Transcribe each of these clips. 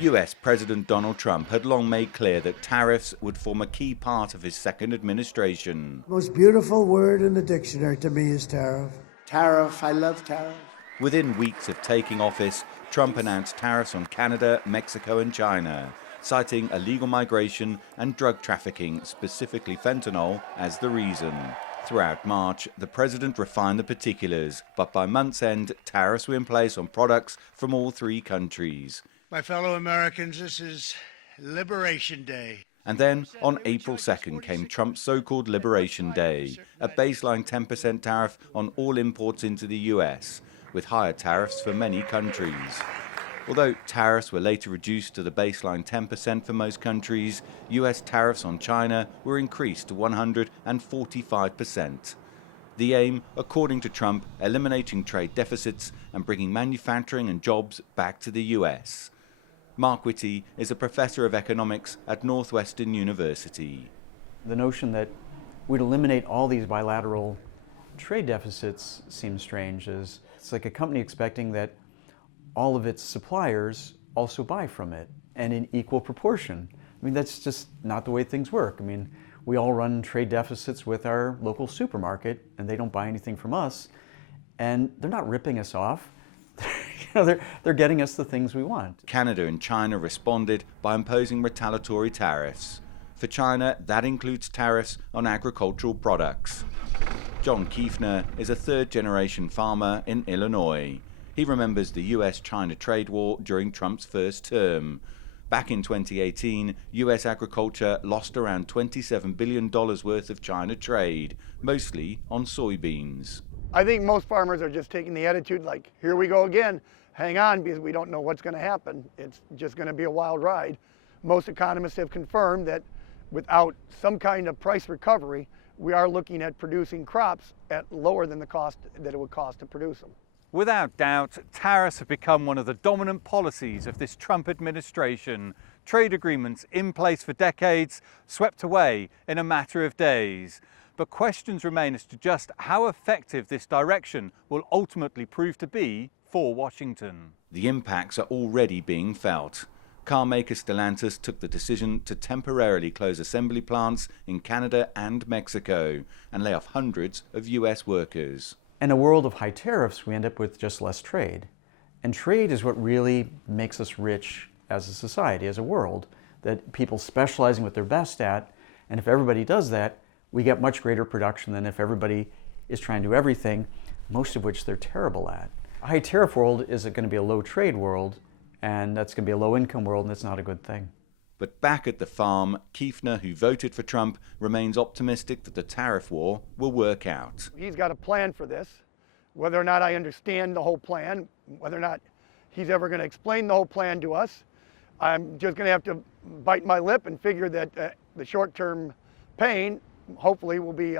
US President Donald Trump had long made clear that tariffs would form a key part of his second administration. The most beautiful word in the dictionary to me is tariff. Tariff, I love tariff. Within weeks of taking office, Trump announced tariffs on Canada, Mexico and China, citing illegal migration and drug trafficking, specifically fentanyl, as the reason. Throughout March, the president refined the particulars, but by month's end, tariffs were in place on products from all three countries. My fellow Americans, this is Liberation Day. And then, on April 2nd, came Trump's so-called Liberation Day, a baseline 10% tariff on all imports into the US, with higher tariffs for many countries. Although tariffs were later reduced to the baseline 10% for most countries, US tariffs on China were increased to 145%. The aim, according to Trump, eliminating trade deficits and bringing manufacturing and jobs back to the US. Mark Whitty is a professor of economics at Northwestern University. The notion that we'd eliminate all these bilateral trade deficits seems strange. It's like a company expecting that all of its suppliers also buy from it, and in equal proportion. I mean, that's just not the way things work. I mean, we all run trade deficits with our local supermarket, and they don't buy anything from us, and they're not ripping us off. They're getting us the things we want. Canada and China responded by imposing retaliatory tariffs. For China, that includes tariffs on agricultural products. John Kiefner is a third-generation farmer in Illinois. He remembers the US-China trade war during Trump's first term. Back in 2018, US agriculture lost around $27 billion worth of China trade, mostly on soybeans. I think most farmers are just taking the attitude like, here we go again, hang on, because we don't know what's going to happen. It's just going to be a wild ride. Most economists have confirmed that without some kind of price recovery, we are looking at producing crops at lower than the cost that it would cost to produce them. Without doubt, tariffs have become one of the dominant policies of this Trump administration. Trade agreements in place for decades, swept away in a matter of days. But questions remain as to just how effective this direction will ultimately prove to be for Washington. The impacts are already being felt. Car maker Stellantis took the decision to temporarily close assembly plants in Canada and Mexico and lay off hundreds of US workers. In a world of high tariffs, we end up with just less trade. And trade is what really makes us rich as a society, as a world, that people specializing what they're best at, and if everybody does that, we get much greater production than if everybody is trying to do everything, most of which they're terrible at. A high tariff world is going to be a low trade world, and that's going to be a low income world, and that's not a good thing. But back at the farm, Kiefner, who voted for Trump, remains optimistic that the tariff war will work out. He's got a plan for this. Whether or not I understand the whole plan, whether or not he's ever going to explain the whole plan to us, I'm just going to have to bite my lip and figure that the short-term pain hopefully will be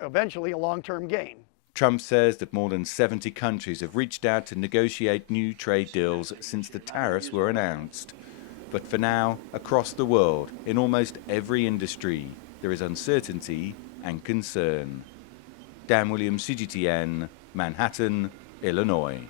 eventually a long-term gain. Trump says that more than 70 countries have reached out to negotiate new trade deals since the tariffs were announced. But for now, across the world, in almost every industry, there is uncertainty and concern. Dan Williams, CGTN, Manhattan, Illinois.